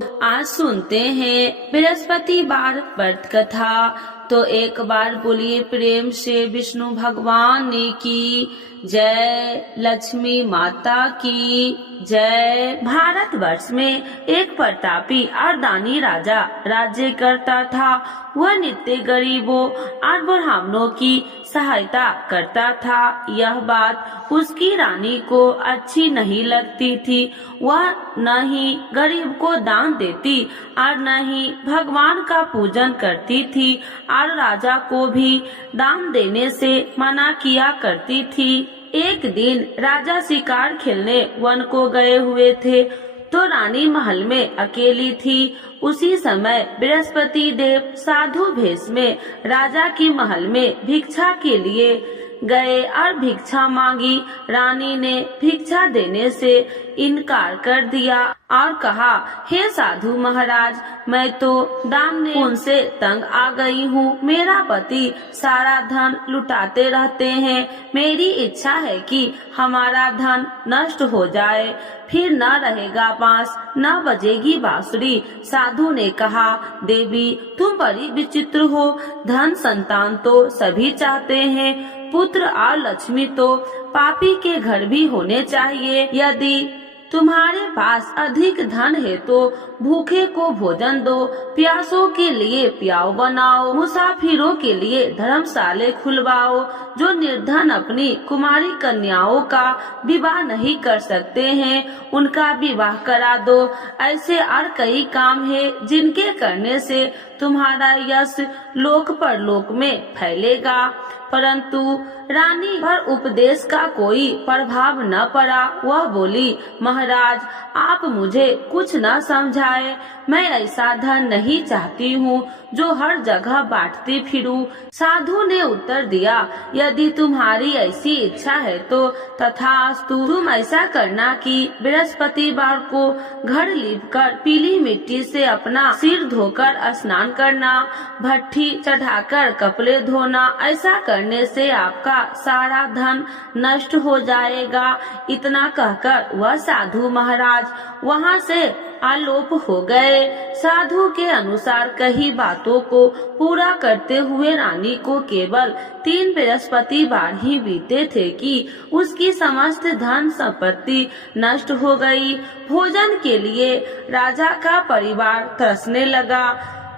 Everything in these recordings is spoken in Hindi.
आज सुनते हैं बृहस्पतिवार व्रत कथा। तो एक बार बोलिए प्रेम से विष्णु भगवान की जय, लक्ष्मी माता की जय। भारतवर्ष में एक प्रतापी और दानी राजा राज्य करता था। वह नित्य गरीबों और ब्राह्मणों की सहायता करता था। यह बात उसकी रानी को अच्छी नहीं लगती थी। वह न ही गरीब को दान देती और न ही भगवान का पूजन करती थी और राजा को भी दान देने से मना किया करती थी। एक दिन राजा शिकार खेलने वन को गए हुए थे तो रानी महल में अकेली थी। उसी समय बृहस्पति देव साधु भेष में राजा की महल में भिक्षा के लिए गए और भिक्षा मांगी। रानी ने भिक्षा देने से इनकार कर दिया और कहा, हे साधु महाराज, मैं तो दान पुण्य से तंग आ गई हूँ। मेरा पति सारा धन लुटाते रहते हैं। मेरी इच्छा है कि हमारा धन नष्ट हो जाए, फिर न रहेगा बांस, न बजेगी बांसुरी। साधु ने कहा, देवी तुम बड़ी विचित्र हो। धन संतान तो सभी चाहते हैं, पुत्र और लक्ष्मी तो पापी के घर भी होने चाहिए। यदि तुम्हारे पास अधिक धन है तो भूखे को भोजन दो, प्यासों के लिए प्याऊ बनाओ, मुसाफिरों के लिए धर्मशाले खुलवाओ। जो निर्धन अपनी कुमारी कन्याओं का विवाह नहीं कर सकते हैं उनका विवाह करा दो। ऐसे और कई काम है जिनके करने से तुम्हारा यश लोक परलोक में फैलेगा। परंतु रानी पर उपदेश का कोई प्रभाव न पड़ा। वह बोली, महाराज आप मुझे कुछ न समझाए। मैं ऐसा धन नहीं चाहती हूँ जो हर जगह बांटती फिरूं। साधु ने उत्तर दिया, यदि तुम्हारी ऐसी इच्छा है तो तथास्तु। तुम ऐसा करना कि बृहस्पतिवार को घर लीपकर पीली मिट्टी से अपना सिर धोकर स्नान करना, भट्ठी चढ़ाकर कपड़े धोना। ऐसा करने से आपका सारा धन नष्ट हो जाएगा। इतना कहकर वह साधु महाराज वहाँ से आलोप हो गए। साधु के अनुसार कही बातों को पूरा करते हुए रानी को केवल 3 बृहस्पतिवार ही बीते थे कि उसकी समस्त धन संपत्ति नष्ट हो गई। भोजन के लिए राजा का परिवार तरसने लगा।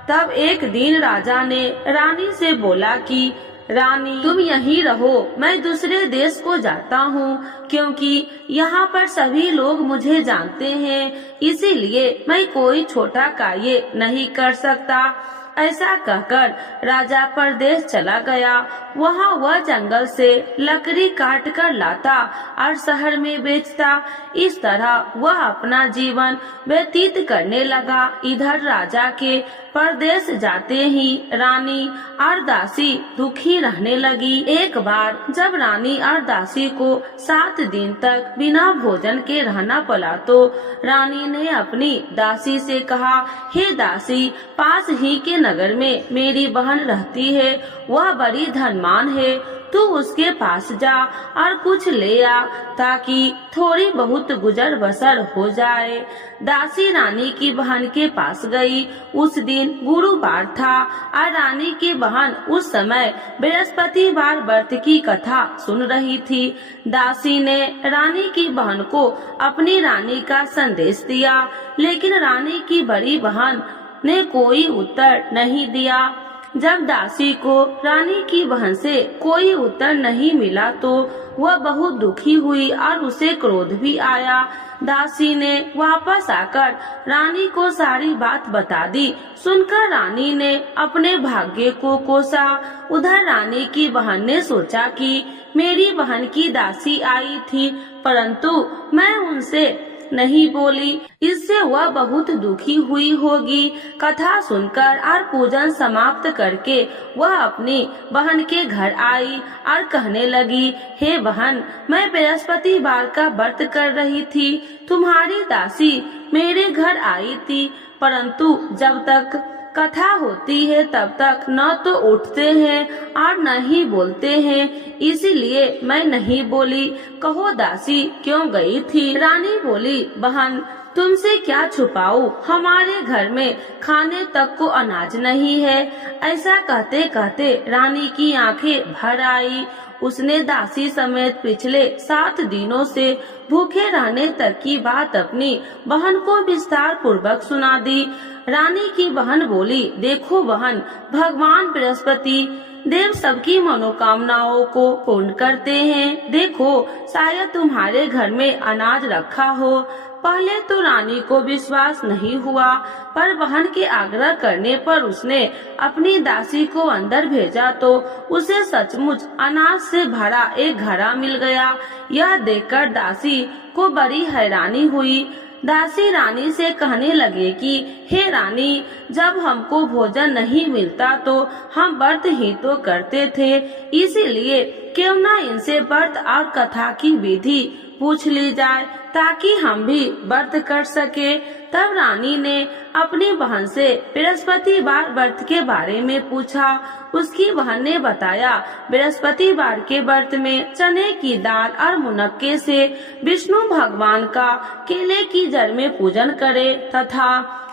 तब एक दिन राजा ने रानी से बोला कि रानी तुम यहीं रहो, मैं दूसरे देश को जाता हूँ, क्योंकि यहाँ पर सभी लोग मुझे जानते हैं, इसीलिए मैं कोई छोटा कार्य नहीं कर सकता। ऐसा कहकर राजा परदेश चला गया। वहाँ वह जंगल से लकड़ी काट कर लाता और शहर में बेचता। इस तरह वह अपना जीवन व्यतीत करने लगा। इधर राजा के परदेश जाते ही रानी और दासी दुखी रहने लगी। एक बार जब रानी और दासी को 7 दिन तक बिना भोजन के रहना पड़ा तो रानी ने अपनी दासी से कहा, हे दासी, पास ही के नगर में मेरी बहन रहती है, वह बड़ी धनवान है, तू उसके पास जा और कुछ ले आ ताकि थोड़ी बहुत गुजर बसर हो जाए। दासी रानी की बहन के पास गई। उस दिन गुरुवार था और रानी की बहन उस समय बृहस्पतिवार व्रत की कथा सुन रही थी। दासी ने रानी की बहन को अपनी रानी का संदेश दिया, लेकिन रानी की बड़ी बहन ने कोई उत्तर नहीं दिया। जब दासी को रानी की बहन से कोई उत्तर नहीं मिला तो वह बहुत दुखी हुई और उसे क्रोध भी आया। दासी ने वापस आकर रानी को सारी बात बता दी। सुनकर रानी ने अपने भाग्य को कोसा। उधर रानी की बहन ने सोचा कि मेरी बहन की दासी आई थी, परंतु मैं उनसे नहीं बोली, इससे वह बहुत दुखी हुई होगी। कथा सुनकर और पूजन समाप्त करके वह अपनी बहन के घर आई और कहने लगी, हे बहन, मैं बृहस्पतिवार का व्रत कर रही थी, तुम्हारी दासी मेरे घर आई थी, परंतु जब तक कथा होती है तब तक न तो उठते हैं और न ही बोलते हैं, इसीलिए मैं नहीं बोली। कहो दासी क्यों गई थी? रानी बोली, बहन तुमसे क्या छुपाऊं, हमारे घर में खाने तक को अनाज नहीं है। ऐसा कहते कहते रानी की आंखें भर आई। उसने दासी समेत पिछले 7 दिनों से भूखे रहने तक की बात अपनी बहन को विस्तार पूर्वक सुना दी। रानी की बहन बोली, देखो बहन, भगवान बृहस्पति देव सबकी मनोकामनाओं को पूर्ण करते हैं। देखो, शायद तुम्हारे घर में अनाज रखा हो। पहले तो रानी को विश्वास नहीं हुआ, पर बहन के आग्रह करने पर उसने अपनी दासी को अंदर भेजा तो उसे सचमुच अनाज से भरा एक घड़ा मिल गया। यह देखकर दासी को बड़ी हैरानी हुई। दासी रानी से कहने लगे कि हे रानी, जब हमको भोजन नहीं मिलता तो हम व्रत ही तो करते थे, इसीलिए क्यों न इनसे व्रत और कथा की विधि पूछ ली जाए ताकि हम भी व्रत कर सके। तब रानी ने अपनी बहन से बृहस्पतिवार व्रत के बारे में पूछा। उसकी बहन ने बताया, बृहस्पतिवार के व्रत में चने की दाल और मुनक्के से विष्णु भगवान का केले की जड़ में पूजन करे तथा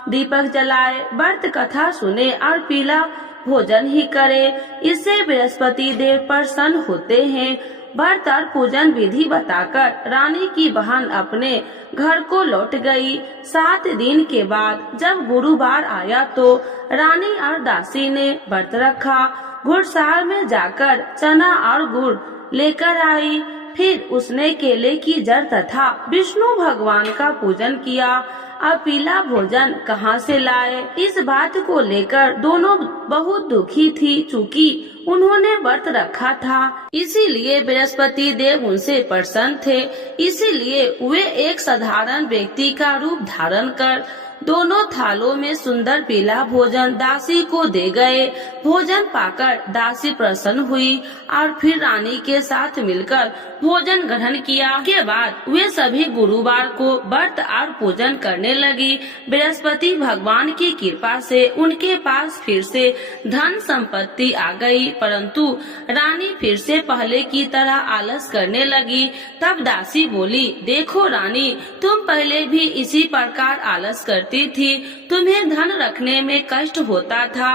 दीपक जलाए, व्रत कथा सुने और पीला भोजन ही करे। इससे बृहस्पति देव प्रसन्न होते हैं। व्रत और पूजन विधि बताकर रानी की बहन अपने घर को लौट गई। 7 दिन के बाद जब गुरुवार आया तो रानी और दासी ने व्रत रखा। घुड़साल में जाकर चना और गुड़ लेकर आई। फिर उसने केले की जड़ तथा विष्णु भगवान का पूजन किया। अब पीला भोजन कहाँ से लाए, इस बात को लेकर दोनों बहुत दुखी थी, चूँकि उन्होंने व्रत रखा था। इसीलिए बृहस्पति देव उनसे प्रसन्न थे। इसीलिए वे एक साधारण व्यक्ति का रूप धारण कर दोनों थालों में सुंदर पीला भोजन दासी को दे गए। भोजन पाकर दासी प्रसन्न हुई और फिर रानी के साथ मिलकर भोजन ग्रहण किया। के बाद वे सभी गुरुवार को व्रत और पूजन करने लगी। बृहस्पति भगवान की कृपा से उनके पास फिर से धन संपत्ति आ गई, परंतु रानी फिर से पहले की तरह आलस करने लगी। तब दासी बोली, देखो रानी, तुम पहले भी इसी प्रकार आलस करती थी। तुम्हें धन रखने में कष्ट होता था,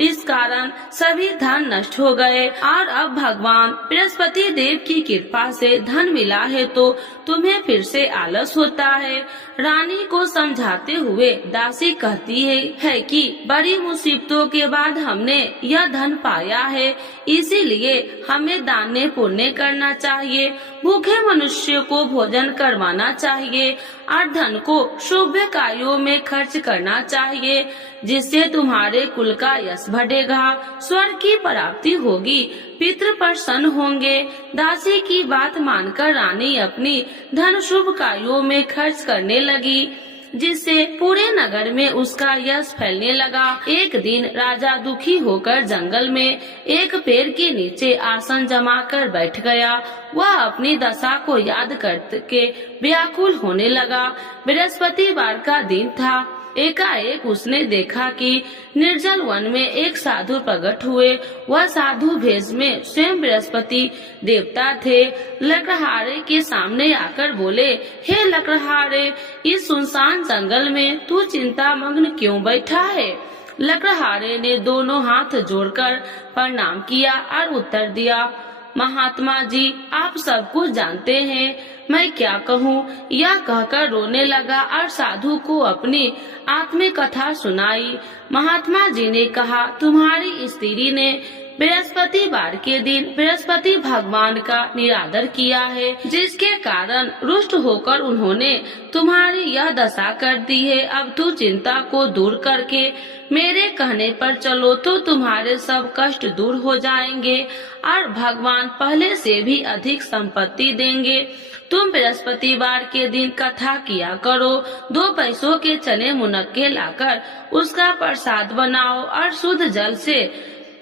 इस कारण सभी धन नष्ट हो गए और अब भगवान बृहस्पति देव की कृपा से धन मिला है तो तुम्हें फिर से आलस होता है। रानी को समझाते हुए दासी कहती है कि बड़ी मुसीबतों के बाद हमने यह धन पाया है, इसीलिए हमें दान पुण्य करना चाहिए, भूखे मनुष्य को भोजन करवाना चाहिए और धन को शुभ कार्यों में खर्च करना चाहिए, जिससे तुम्हारे कुल का यश बढ़ेगा, स्वर्ग की प्राप्ति होगी, पितृ प्रसन्न होंगे। दासी की बात मानकर रानी अपनी धन शुभ कार्यों में खर्च करने लगी, जिससे पूरे नगर में उसका यश फैलने लगा। एक दिन राजा दुखी होकर जंगल में एक पेड़ के नीचे आसन जमा कर बैठ गया। वह अपनी दशा को याद करके व्याकुल होने लगा। बृहस्पतिवार का दिन था। एकाएक उसने देखा कि निर्जल वन में एक साधु प्रकट हुए। वह साधु भेष में स्वयं बृहस्पति देवता थे। लकड़हारे के सामने आकर बोले, हे लकड़हारे, इस सुनसान जंगल में तू चिंता मग्न क्यों बैठा है? लकड़हारे ने दोनों हाथ जोड़कर प्रणाम किया और उत्तर दिया, महात्मा जी, आप सब कुछ जानते हैं, मैं क्या कहूँ। यह कहकर रोने लगा और साधु को अपनी आत्मिक कथा सुनाई। महात्मा जी ने कहा, तुम्हारी स्त्री ने बृहस्पतिवार के दिन बृहस्पति भगवान का निरादर किया है, जिसके कारण रुष्ट होकर उन्होंने तुम्हारी यह दशा कर दी है। अब तू चिंता को दूर करके मेरे कहने पर चलो तो तुम्हारे सब कष्ट दूर हो जाएंगे और भगवान पहले से भी अधिक संपत्ति देंगे। तुम बृहस्पतिवार के दिन कथा किया करो। 2 पैसों के चने मुनक्के लाकर उसका प्रसाद बनाओ और शुद्ध जल से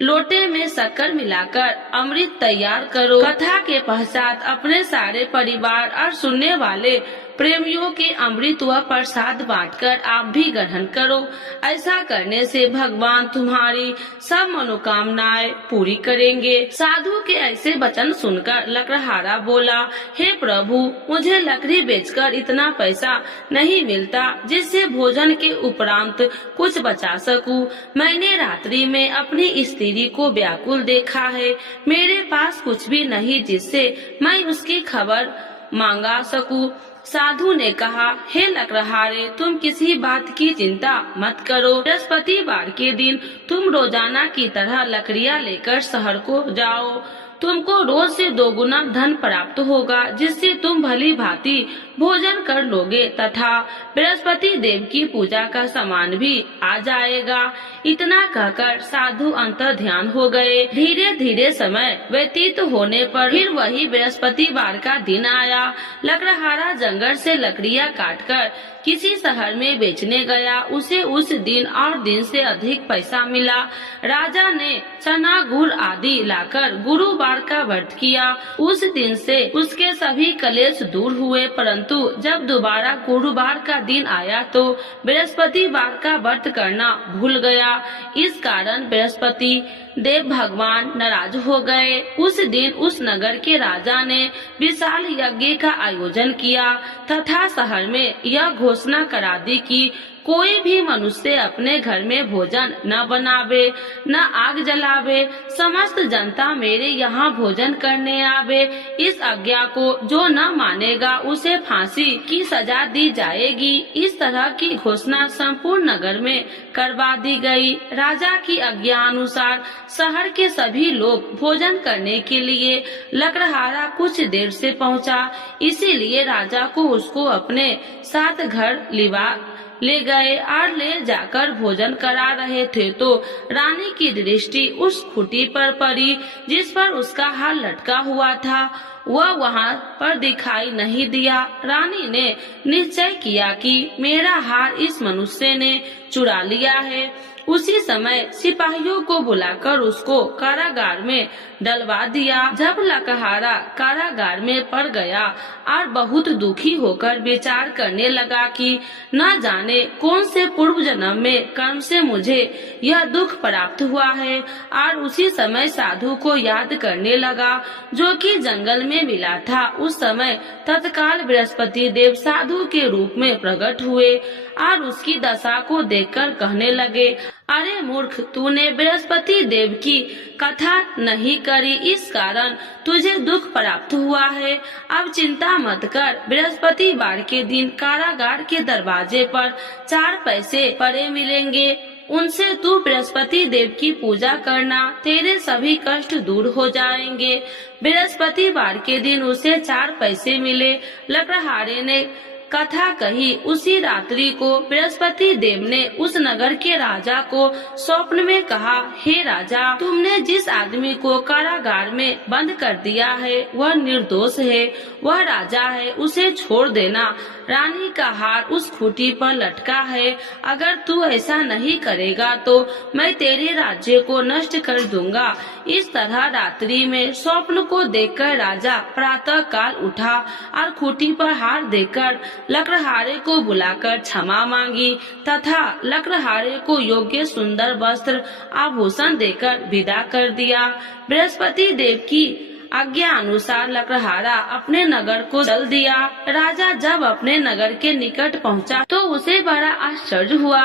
लोटे में शक्कर मिलाकर अमृत तैयार करो। कथा के पश्चात अपने सारे परिवार और सुनने वाले प्रेमियों के अमृत व प्रसाद बांटकर आप भी ग्रहण करो। ऐसा करने से भगवान तुम्हारी सब मनोकामनाएं पूरी करेंगे। साधु के ऐसे वचन सुनकर लकड़हारा बोला, हे प्रभु, मुझे लकड़ी बेचकर इतना पैसा नहीं मिलता जिससे भोजन के उपरांत कुछ बचा सकूं। मैंने रात्रि में अपनी स्त्री को व्याकुल देखा है। मेरे पास कुछ भी नहीं जिससे मैं उसकी खबर मांगा सकूं। साधु ने कहा, हे लकड़हारे, तुम किसी बात की चिंता मत करो। बृहस्पतिवार के दिन तुम रोजाना की तरह लकड़ियां लेकर शहर को जाओ। तुमको रोज से 2 गुना धन प्राप्त होगा, जिससे तुम भली भांति भोजन कर लोगे तथा बृहस्पति देव की पूजा का सामान भी आ जाएगा। इतना कहकर साधु अंतर ध्यान हो गए। धीरे धीरे समय व्यतीत होने पर फिर वही बृहस्पतिवार का दिन आया। लकड़हारा जंगल से लकड़ियां काटकर किसी शहर में बेचने गया। उसे उस दिन और दिन से अधिक पैसा मिला। राजा ने चना गुड़ आदि लाकर गुरुवार का व्रत किया। उस दिन से उसके सभी कलेश दूर हुए, परंतु जब दोबारा गुरुवार का दिन आया तो बृहस्पतिवार का व्रत करना भूल गया। इस कारण बृहस्पति देव भगवान नाराज हो गए। उस दिन उस नगर के राजा ने विशाल यज्ञ का आयोजन किया तथा शहर में यह घोषणा करा दी कि कोई भी मनुष्य अपने घर में भोजन न बनावे, न आग जलावे। समस्त जनता मेरे यहाँ भोजन करने आवे। इस आज्ञा को जो न मानेगा उसे फांसी की सजा दी जाएगी। इस तरह की घोषणा संपूर्ण नगर में करवा दी गई। राजा की आज्ञा अनुसार शहर के सभी लोग भोजन करने के लिए लकड़हारा कुछ देर से पहुँचा, इसीलिए राजा को उसको अपने साथ घर ले गए और ले जाकर भोजन करा रहे थे तो रानी की दृष्टि उस खूंटी पर पड़ी जिस पर उसका हार लटका हुआ था। वह वहाँ पर दिखाई नहीं दिया। रानी ने निश्चय किया कि मेरा हार इस मनुष्य ने चुरा लिया है। उसी समय सिपाहियों को बुलाकर उसको कारागार में डलवा दिया। जब लकड़हारा कारागार में पड़ गया और बहुत दुखी होकर विचार करने लगा कि न जाने कौन से पूर्व जन्म में कर्म से मुझे यह दुख प्राप्त हुआ है, और उसी समय साधु को याद करने लगा जो कि जंगल में मिला था। उस समय तत्काल बृहस्पति देव साधु के रूप में प्रकट हुए और उसकी दशा को देखकर कहने लगे, अरे मूर्ख, तूने बृहस्पति देव की कथा नहीं करी, इस कारण तुझे दुख प्राप्त हुआ है। अब चिंता मत कर। बृहस्पतिवार के दिन कारागार के दरवाजे पर 4 पैसे पड़े मिलेंगे। उनसे तू बृहस्पति देव की पूजा करना, तेरे सभी कष्ट दूर हो जाएंगे। बृहस्पतिवार के दिन उसे 4 पैसे मिले। लकड़हारे ने कथा कही। उसी रात्रि को बृहस्पति देव ने उस नगर के राजा को स्वप्न में कहा, हे राजा, तुमने जिस आदमी को कारागार में बंद कर दिया है वह निर्दोष है, वह राजा है, उसे छोड़ देना। रानी का हार उस खूंटी पर लटका है। अगर तू ऐसा नहीं करेगा तो मैं तेरे राज्य को नष्ट कर दूंगा। इस तरह रात्रि में स्वप्न को देखकर राजा प्रातः काल उठा और खूंटी पर हार देकर लकड़हारे को बुलाकर क्षमा मांगी तथा लकड़हारे को योग्य सुंदर वस्त्र आभूषण देकर विदा कर दिया। बृहस्पति देव की आज्ञा अनुसार लकड़हारा अपने नगर को चल दिया। राजा जब अपने नगर के निकट पहुंचा तो उसे बड़ा आश्चर्य हुआ।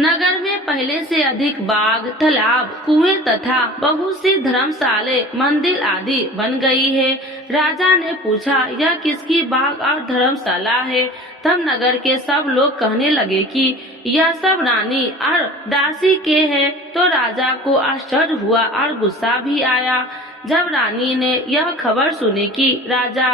नगर में पहले से अधिक बाग, तालाब, कुएं तथा बहुत सी धर्मशाले, मंदिर आदि बन गई है। राजा ने पूछा, यह किसकी बाग और धर्मशाला है? तब नगर के सब लोग कहने लगे कि यह सब रानी और दासी के है। तो राजा को आश्चर्य हुआ और गुस्सा भी आया। जब रानी ने यह खबर सुनी कि राजा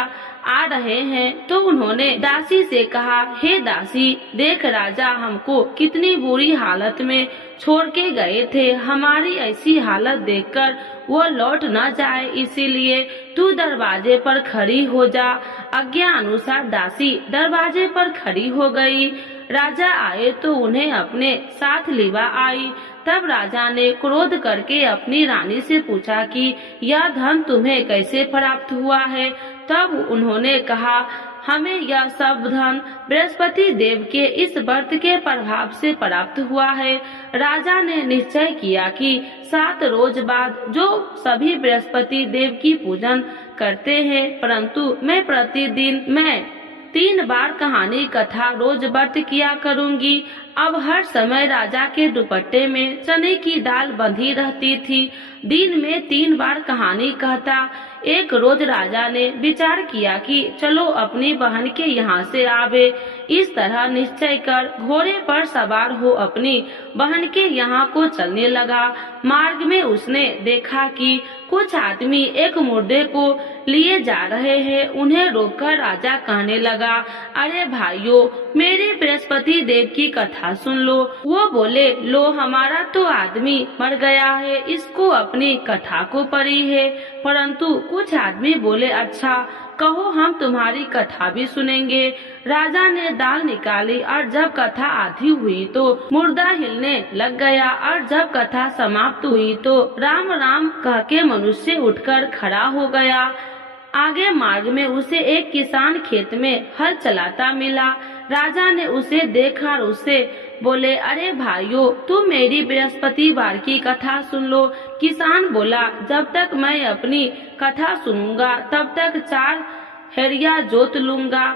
आ रहे हैं तो उन्होंने दासी से कहा, हे दासी, देख राजा हमको कितनी बुरी हालत में छोड़ के गए थे। हमारी ऐसी हालत देखकर वो लौट न जाए, इसीलिए तू दरवाजे पर खड़ी हो जा। आज्ञा अनुसार दासी दरवाजे पर खड़ी हो गई। राजा आए तो उन्हें अपने साथ लिवा आई। तब राजा ने क्रोध करके अपनी रानी से पूछा कि यह धन तुम्हें कैसे प्राप्त हुआ है? तब उन्होंने कहा, हमें यह सब धन बृहस्पति देव के इस व्रत के प्रभाव से प्राप्त हुआ है। राजा ने निश्चय किया कि 7 रोज बाद जो सभी बृहस्पति देव की पूजन करते हैं, परंतु मैं प्रतिदिन 3 बार कहानी कथा रोज व्रत किया करूंगी। अब हर समय राजा के दुपट्टे में चने की दाल बंधी रहती थी। दिन में 3 बार कहानी कहता। एक रोज राजा ने विचार किया कि चलो अपनी बहन के यहाँ से आवे। इस तरह निश्चय कर घोड़े पर सवार हो अपनी बहन के यहाँ को चलने लगा। मार्ग में उसने देखा कि कुछ आदमी एक मुर्दे को लिए जा रहे हैं। उन्हें रोककर राजा कहने लगा, अरे भाइयों, मेरे बृहस्पति देव की कथा सुन लो। वो बोले, लो हमारा तो आदमी मर गया है, इसको अपनी कथा को पड़ी है। परंतु कुछ आदमी बोले, अच्छा कहो, हम तुम्हारी कथा भी सुनेंगे। राजा ने दाल निकाली और जब कथा आधी हुई तो मुर्दा हिलने लग गया और जब कथा समाप्त हुई तो राम राम कह के मनुष्य उठकर खड़ा हो गया। आगे मार्ग में उसे एक किसान खेत में हल चलाता मिला। राजा ने उसे देखा और उससे बोले, अरे भाइयों, तुम मेरी बृहस्पतिवार की कथा सुन लो। किसान बोला, जब तक मैं अपनी कथा सुनूंगा तब तक 4 हेरिया जोत लूंगा।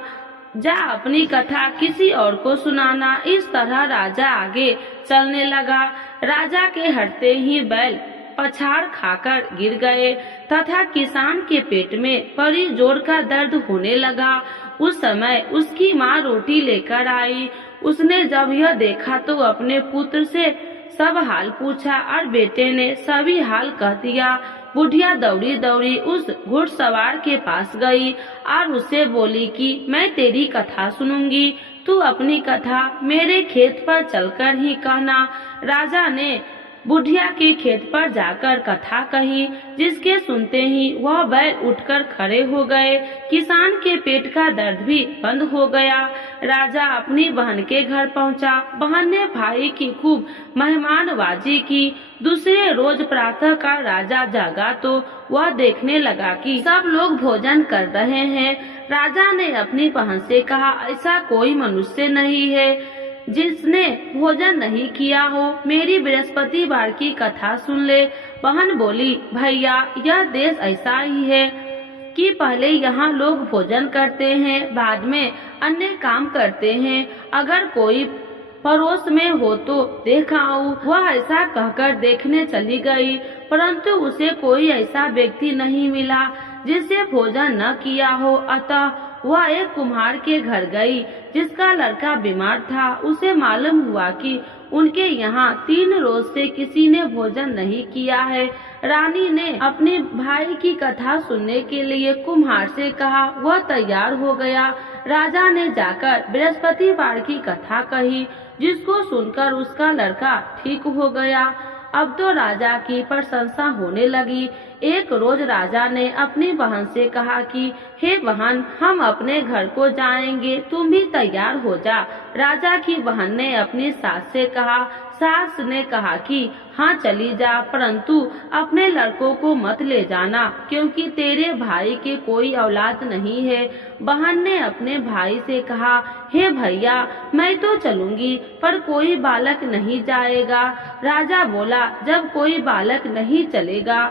जा अपनी कथा किसी और को सुनाना। इस तरह राजा आगे चलने लगा। राजा के हटते ही बैल पछाड़ खाकर गिर गए तथा किसान के पेट में बड़ी जोर का दर्द होने लगा। उस समय उसकी माँ रोटी लेकर आई। उसने जब यह देखा तो अपने पुत्र से सब हाल पूछा और बेटे ने सभी हाल कह दिया। बुढ़िया दौड़ी दौड़ी उस घुड़सवार के पास गई और उससे बोली कि मैं तेरी कथा सुनूंगी, तू अपनी कथा मेरे खेत पर चलकर ही कहना। राजा ने बुढ़िया के खेत पर जाकर कथा कही, जिसके सुनते ही वह बैल उठकर खड़े हो गए। किसान के पेट का दर्द भी बंद हो गया। राजा अपनी बहन के घर पहुंचा। बहन ने भाई की खूब मेहमानबाजी की। दूसरे रोज प्रातः काल राजा जागा तो वह देखने लगा कि सब लोग भोजन कर रहे हैं। राजा ने अपनी बहन से कहा, ऐसा कोई मनुष्य नहीं है जिसने भोजन नहीं किया हो। मेरी बृहस्पतिवार की कथा सुन ले। बहन बोली, भैया, यह देश ऐसा ही है कि पहले यहाँ लोग भोजन करते हैं, बाद में अन्य काम करते हैं। अगर कोई पड़ोस में हो तो देखाऊं। वह ऐसा कहकर देखने चली गई, परंतु उसे कोई ऐसा व्यक्ति नहीं मिला जिससे भोजन न किया हो। अतः वह एक कुम्हार के घर गई जिसका लड़का बीमार था। उसे मालूम हुआ कि उनके यहाँ 3 रोज से किसी ने भोजन नहीं किया है। रानी ने अपने भाई की कथा सुनने के लिए कुम्हार से कहा। वह तैयार हो गया। राजा ने जाकर बृहस्पतिवार की कथा कही, जिसको सुनकर उसका लड़का ठीक हो गया। अब तो राजा की प्रशंसा होने लगी। एक रोज राजा ने अपनी बहन से कहा कि हे बहन, हम अपने घर को जाएंगे, तुम भी तैयार हो जा। राजा की बहन ने अपनी सास से कहा। सास ने कहा कि हाँ चली जा, परंतु अपने लड़कों को मत ले जाना, क्योंकि तेरे भाई के कोई औलाद नहीं है। बहन ने अपने भाई से कहा, हे भैया, मैं तो चलूंगी, पर कोई बालक नहीं जाएगा। राजा बोला, जब कोई बालक नहीं चलेगा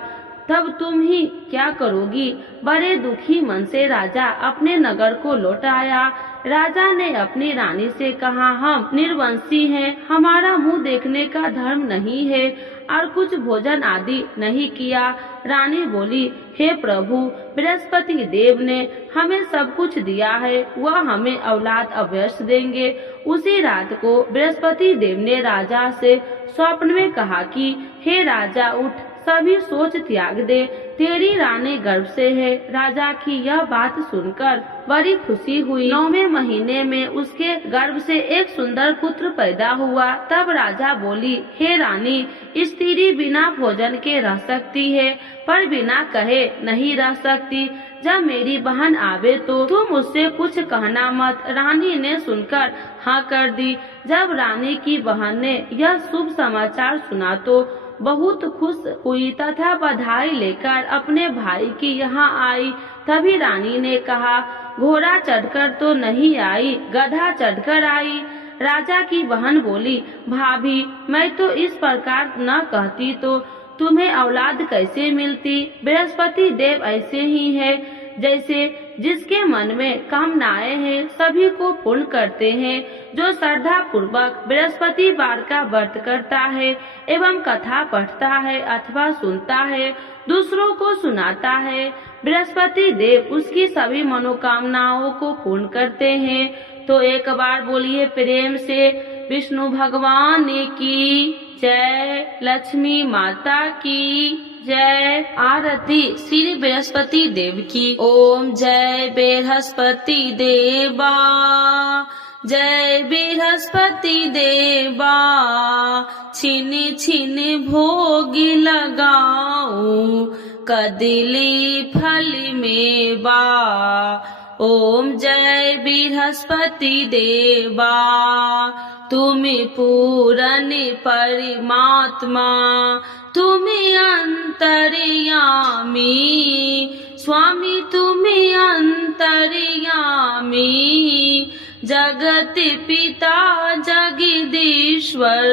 तब तुम ही क्या करोगी। बड़े दुखी मन से राजा अपने नगर को लौट आया। राजा ने अपनी रानी से कहा, हम निर्वंशी हैं, हमारा मुंह देखने का धर्म नहीं है और कुछ भोजन आदि नहीं किया। रानी बोली, हे प्रभु, बृहस्पति देव ने हमें सब कुछ दिया है, वह हमें औलाद अवश्य देंगे। उसी रात को बृहस्पति देव ने राजा से स्वप्न में कहा कि हे राजा, उठ, सभी सोच त्याग दे, तेरी रानी गर्भ से है। राजा की यह बात सुनकर बड़ी खुशी हुई। 9वें महीने में उसके गर्भ से एक सुंदर पुत्र पैदा हुआ। तब राजा बोली, हे रानी, स्त्री बिना भोजन के रह सकती है, पर बिना कहे नहीं रह सकती। जब मेरी बहन आवे तो तुम उससे कुछ कहना मत। रानी ने सुनकर हाँ कर दी। जब रानी की बहन ने यह शुभ समाचार सुना तो बहुत खुश हुई तथा बधाई लेकर अपने भाई की यहाँ आई। तभी रानी ने कहा, घोड़ा चढ़कर तो नहीं आई, गधा चढ़कर आई। राजा की बहन बोली, भाभी मैं तो इस प्रकार न कहती तो तुम्हें औलाद कैसे मिलती। बृहस्पति देव ऐसे ही है जैसे जिसके मन में कामनाएं हैं सभी को पूर्ण करते हैं। जो श्रद्धा पूर्वक बृहस्पतिवार का व्रत करता है एवं कथा पढ़ता है अथवा सुनता है, दूसरों को सुनाता है, बृहस्पति देव उसकी सभी मनोकामनाओं को पूर्ण करते हैं। तो एक बार बोलिए प्रेम से, विष्णु भगवान की जय, लक्ष्मी माता की जय। आरती श्री बृहस्पति देव की। ओम जय बृहस्पति देवा, जय बृहस्पति देवा, छिन छिन भोग लगाऊं कदली फल मेवा। ओम जय बृहस्पति देवा, तुम पूरन परमात्मा, तुम अंतर्यामी, स्वामी तुम अंतर्यामी, जगत पिता जगदीश्वर,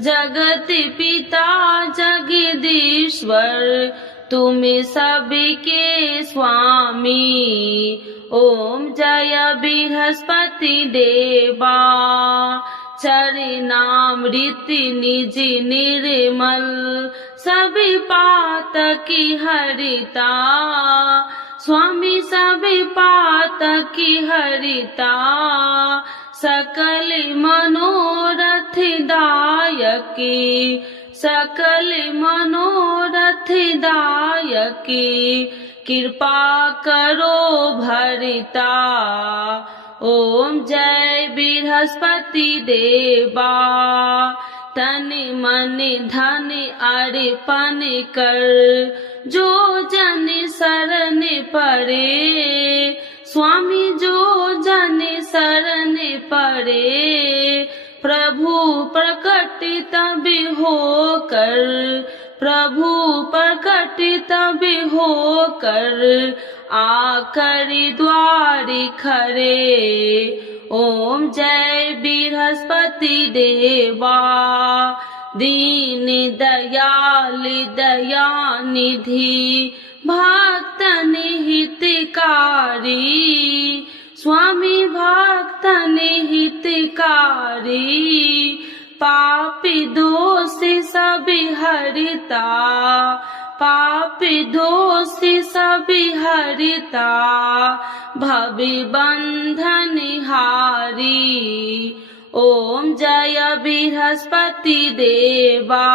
जगत पिता जगदीश्वर, तुम सबके स्वामी। ओम जय बृहस्पति देवा, चरणामृत निज निर्मल, सभी पातकी हरिता, स्वामी सभी पातकी हरिता, सकल मनोरथ दायकी, सकल मनोरथ दायकी, कृपा करो भरिता। ओम जय बृहस्पति देवा, तन मन धन अर्पण कर, जो जन शरण पड़े, स्वामी जो जन शरण पड़े, प्रभु प्रकट तब होकर, प्रभु प्रकट तब होकर, आकर द्वार खड़े। ओम जय बृहस्पति देवा, दीन दयाल दया निधि, भक्तन हितकारी, स्वामी भक्तन हितकारी, पापी दोष सब हरिता, पापी दोष सब हरिता, भव बंधन हारी। ओम जय बृहस्पति देवा,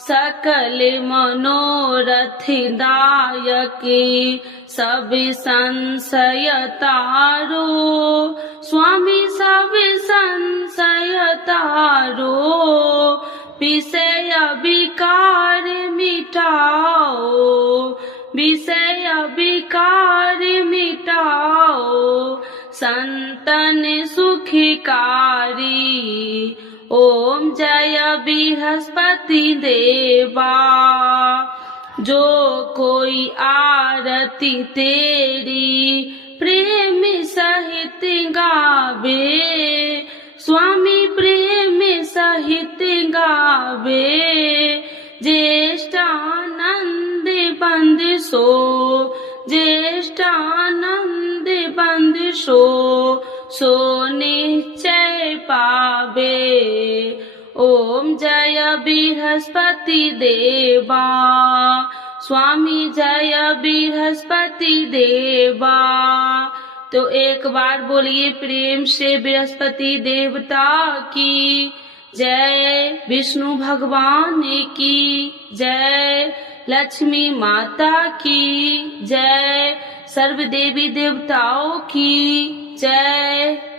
सकल मनोरथ दायकी, सब संशय तारो, स्वामी सब संशय तारो, विषय विकार मिटाओ, विषय विकार मिटाओ, संतन सुखकारी। ओम जय बृहस्पति देवा, जो कोई आरती तेरी प्रेम सहित गावे, स्वामी प्रेम सहित गावे, ज्येष्ठानंद बंद सो, ज्येष्ठानंद बंद सो निश्चय पावे। ओम जय बृहस्पति देवा, स्वामी जय बृहस्पति देवा। तो एक बार बोलिए प्रेम से बृहस्पति देवता की जय, विष्णु भगवान की जय, लक्ष्मी माता की जय, सर्व देवी देवताओं की जय।